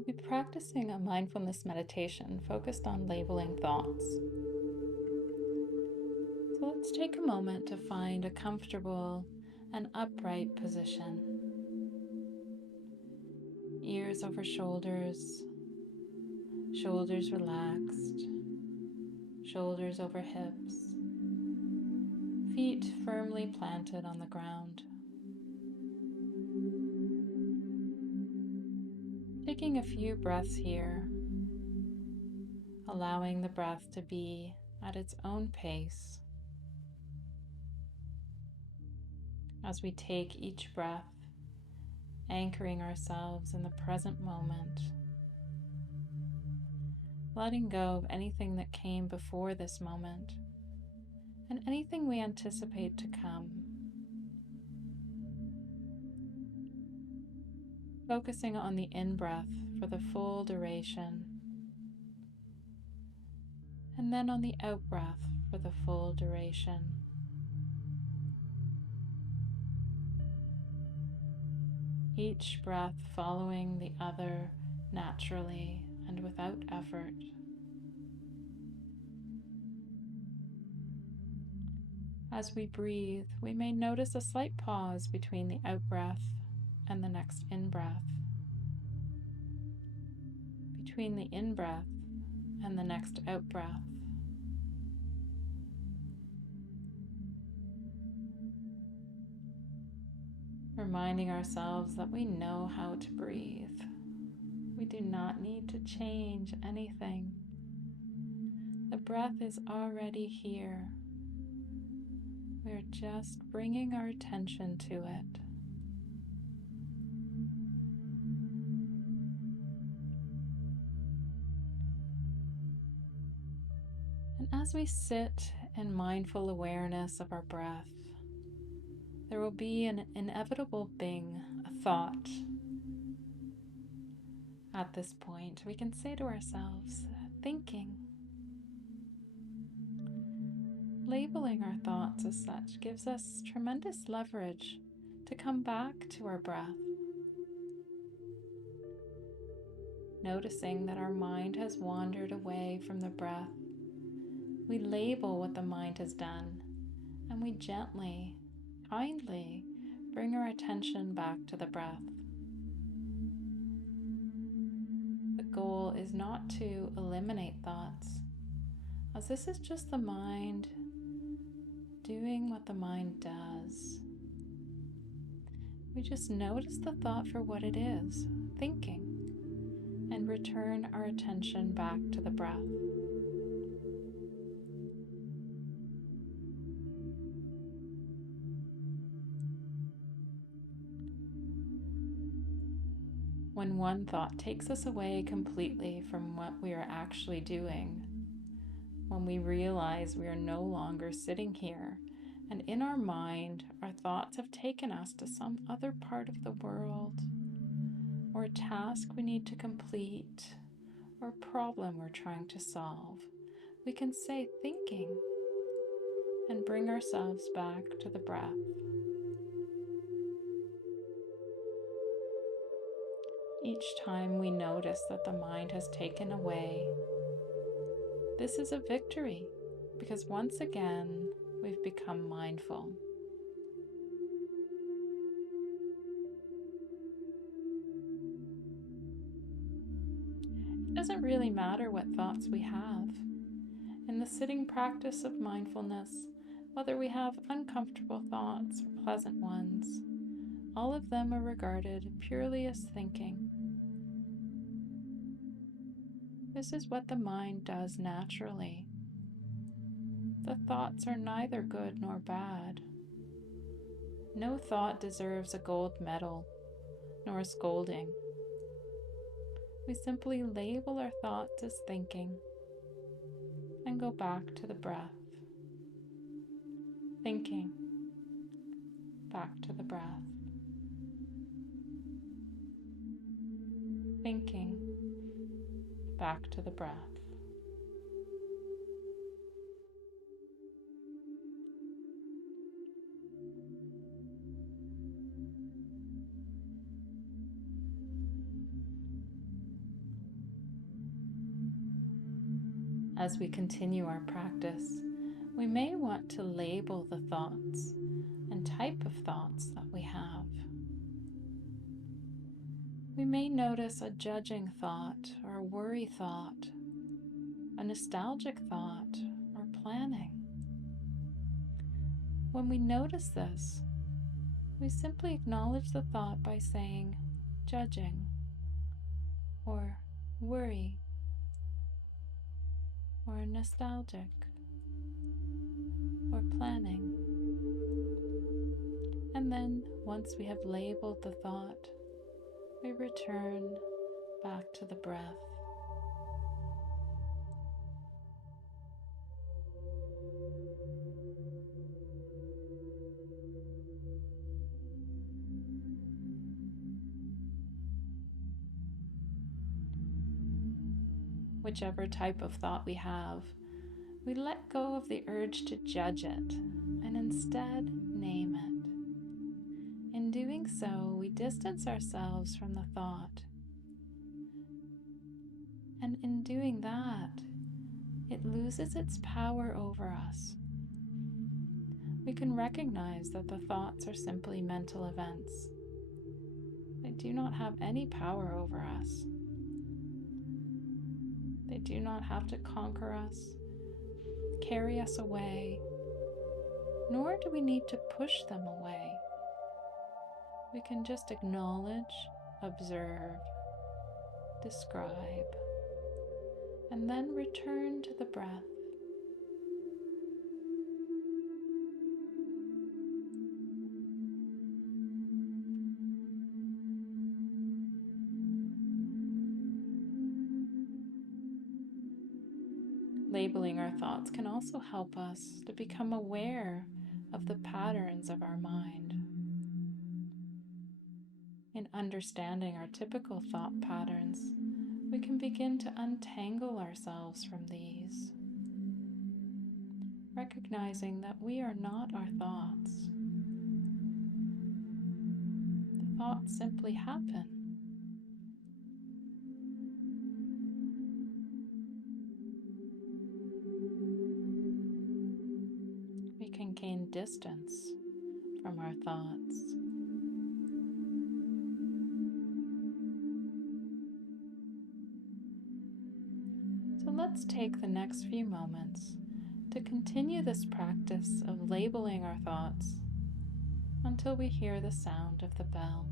will be practicing a mindfulness meditation focused on labeling thoughts. So let's take a moment to find a comfortable and upright position. Ears over shoulders, shoulders relaxed, shoulders over hips, feet firmly planted on the ground. Taking a few breaths here, allowing the breath to be at its own pace. As we take each breath, anchoring ourselves in the present moment, letting go of anything that came before this moment and anything we anticipate to come. Focusing on the in-breath for the full duration, and then on the out-breath for the full duration. Each breath following the other naturally and without effort. As we breathe, we may notice a slight pause between the out-breath and the next in-breath, between the in-breath and the next out-breath. Reminding ourselves that we know how to breathe. We do not need to change anything. The breath is already here. We're just bringing our attention to it. And as we sit in mindful awareness of our breath, there will be an inevitable thing, a thought. At this point, we can say to ourselves, thinking. Labeling our thoughts as such gives us tremendous leverage to come back to our breath. Noticing that our mind has wandered away from the breath, we label what the mind has done, and we gently, kindly bring our attention back to the breath. The goal is not to eliminate thoughts, as this is just the mind doing what the mind does. We just notice the thought for what it is, thinking, and return our attention back to the breath. When one thought takes us away completely from what we are actually doing, when we realize we are no longer sitting here, and in our mind, our thoughts have taken us to some other part of the world, or a task we need to complete, or a problem we're trying to solve, we can say thinking and bring ourselves back to the breath. Each time we notice that the mind has taken away, this is a victory, because once again, we've become mindful. It doesn't really matter what thoughts we have. In the sitting practice of mindfulness, whether we have uncomfortable thoughts or pleasant ones, all of them are regarded purely as thinking. This is what the mind does naturally. The thoughts are neither good nor bad. No thought deserves a gold medal, nor a scolding. We simply label our thoughts as thinking and go back to the breath. Thinking, back to the breath. Thinking, back to the breath. As we continue our practice, we may want to label the thoughts and type of thoughts that we have. We may notice a judging thought or a worry thought, a nostalgic thought, or planning. When we notice this, we simply acknowledge the thought by saying judging, or worry, or nostalgic, or planning. And then, once we have labeled the thought, we return back to the breath. Whichever type of thought we have, we let go of the urge to judge it and instead name it. In doing so, we distance ourselves from the thought. And in doing that, it loses its power over us. We can recognize that the thoughts are simply mental events. They do not have any power over us. They do not have to conquer us, carry us away, nor do we need to push them away. We can just acknowledge, observe, describe, and then return to the breath. Labeling our thoughts can also help us to become aware of the patterns of our mind. In understanding our typical thought patterns, we can begin to untangle ourselves from these, recognizing that we are not our thoughts. The thoughts simply happen. We can gain distance from our thoughts. So let's take the next few moments to continue this practice of labeling our thoughts until we hear the sound of the bell.